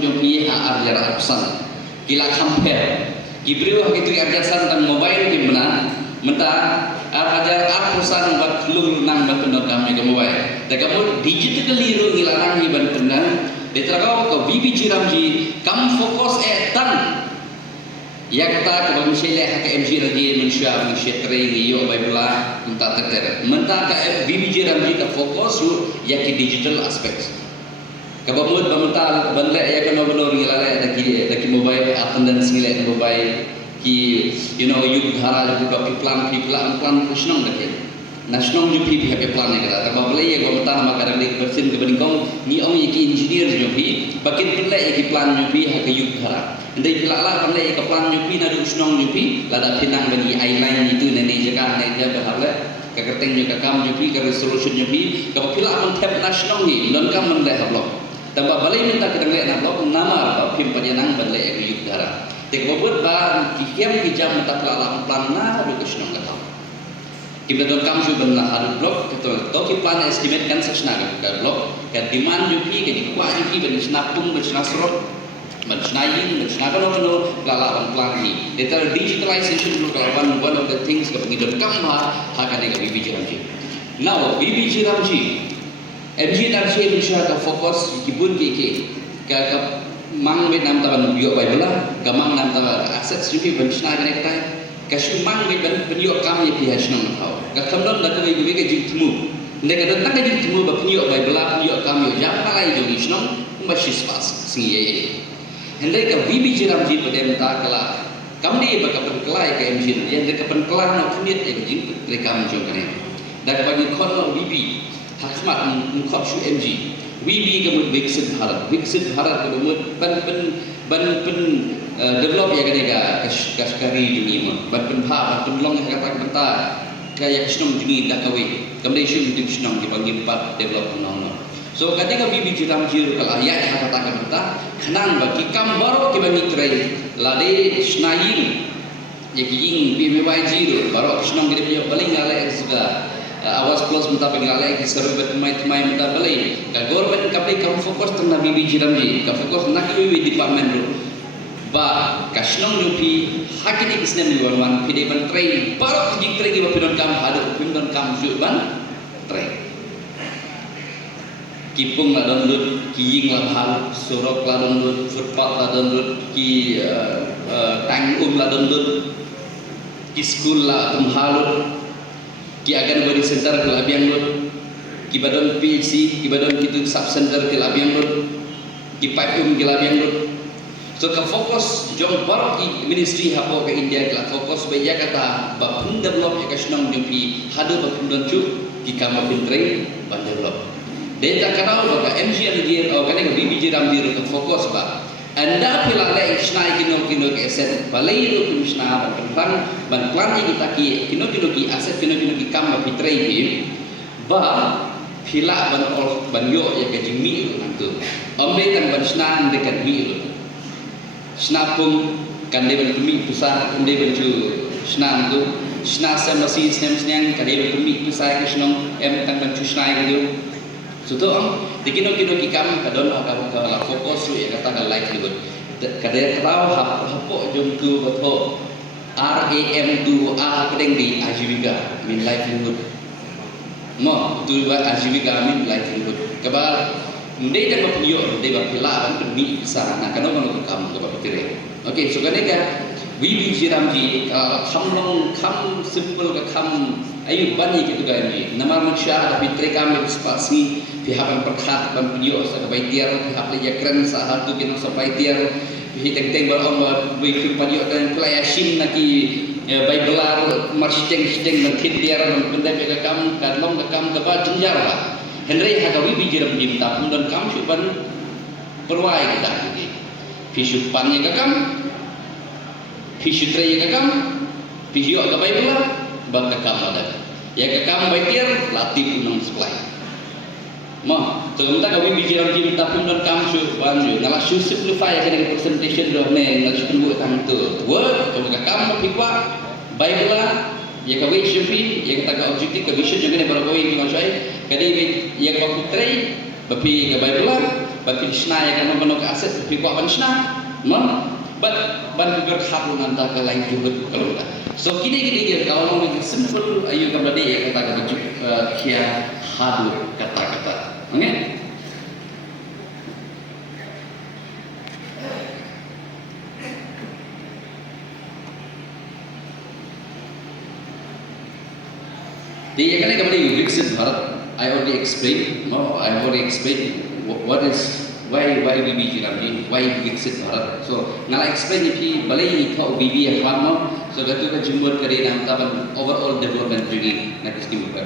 jom pi ar jarak pesan kila compare gibriu hak itu ajasan tentang mobile di mana mentah ajar pesan buat lung nang buat penot kami ke mobile dan kamu digitally ru ngilarang iban tenang diteragau ke bibi jiramji kam fokus tan yak ta ke bamisile hak MG raji manusia manusia training yo baibla mentah terter mentah ke bibi jiramji ka fokus ru yak digital aspects kabamud bamutal banle ya kana belor ngilale daki mobile attendance ngile mobile ki yug dhara juga plan krishnong daki national ju pi happy plan negara kabamle ya bamutal maka dari persen ke bandingkong ni ong yaki engineer ju pi bakin pille yaki plan ju pi hak yug dhara ndai pilala banle ya plan ju pi na krishnong ju pi lada pinang bagi eyeline itu nene jaka neja bahalle kakerteng ju kam ju pi ka resolution ju pi kabapila mon tap national ni non kam mon le hablok tambah balai minta kita ngeliat nak blok nama apa film penyenang balai yang yuk darah. Tek bobot ba kiam kijam minta pelala plan na do kesnong kata. Kita don kam ju benlah ada blok kita to plan estimate kan sesna ke blok ke demand ju pi ke di kwa ju pi ben snapung ben snasrot ben snayin ben snagano pelala plan ni. Data digitalization dulu kalau one of the things ke pengidon kam ha hakane ke bibi jiramji. Now bibi jiramji MG Narsi Malaysia ka fokus kibun ke mang bet nam taban bio baibla ka mang nam taban assets jupi benchna gane kata ka mang bet ben bio kam ye pihas nang thau ka khamdon da ko ge ge jitmu ne ka dan ka jitmu ba bio baibla bio kam yo jam ka lai jo isnong mashis pas sing ye hende ka bibi jiram ji padem ta kala kam ni ba ka pen kelai ka MG ye de ka pen kelang no khnit ye jing rekam jo kane da ka bagi khon no bibi Hakmat mengkop su MG. Wibi kemudian Viksit Bharat kemudian ban develop ya kan kaskari dunia ban bha ban long yang kata kata kayak senang dunia dah kawin kemudian isu itu senang dibagi empat develop nong. So ketika Wibi jiram jiru kalau ayat kata kata kenang bagi kambaro kibani tray lade snayin ya king BMY jiru baru senang kita punya paling ngale sudah awas plus minta pengalai kisah bet mai minta beli. Kalau government kapli kam fokus tentang bibi jiramji, kam fokus nak bibi department tu. Ba kasnong jupi hakini kisah miwan pide ban train baru kijik train iba pidon kam hadu pidon kam juban train. Kipung la download, kiying la hal, surok la download, footpath la download, ki tang la download, ki school la tumhalut. Ki akan beri center ke Labiang Road, ki badon PHC, ki badon kitu sub center ke Labiang Road, ki pipe ke Labiang Road. So ka fokus jom bar ki ministry hapo ke India ke fokus beja kata ba pun develop ya kasnong jumpi hadu ba pun doncu ki kama pintre ban develop. Data kanau ba MG NGR o kane ka BBJ Ramdir ka fokus ba anda pilale isna kino ke aset balai ru kumsna ban plan kita ki kino ki aset kino ki kam pitrai bi ba pila ban yo ya ke jimi nantu ambe kan ban sna dekat mi sna pun kan de ban mi pusar kan de ban ju sna tu sna samasi snang kan de ban mi pusar ke snong em kan ban ju sna gitu sudah dikino ki kam kadon ka la fokus ya kata ka livelihood kadang tahu hapo jom tu betul RAM tu kedeng di ajivika min livelihood mo tu buat ajivika min livelihood kabal ndai dan bapio ndai bapila kan perni besar nak kena bang kam ke bapikir okey so kadang Bibi jiramji khamlong kham simple ka kham ayu bani gitu kan ni nama manusia tapi mereka menspasi pihak perkhat ban video sa baitiar pihak leja keren satu kino sa baitiar pihak teng ba wi film video dan playashin naki baibelar marsteng dan khitiar benda ka kam kadlong ka kam ka ba jenjar ba henry hagawi bijiramji tapun dan kam syuban perwai kita ini pisupannya ka kam Fisitrai kakam, fisio agabai pula, bang kakam ada. Ya kakam baikir, latih punang supply. Mah, sementara kami bicara kita pun dan kamu banyu, ngalah simplify akan presentation dah ni, ngalah buat tang tu. Word, kamu kakam pikwa, baik pula. Ya kami siapa, ya kita objektif kami siapa jangan berapa ini macam saya. Kadang ya kami try, tapi baik pula. but Krishna ya kan menok aset pi ko Krishna non but ban gur khabu nanta ka lain juhud kalau dah so kini dia kalau mau simple ayu ka bade ya kata ka baju kia hadu kata-kata okay. Di kan kembali Viksit Bharat, I already explained. No, I already explained what is why BB Jiramji, why Viksit Bharat. So now I explain if you beli itu BB yang no, so itu kan jumlah kali yang taban overall development bringing nak istimewa.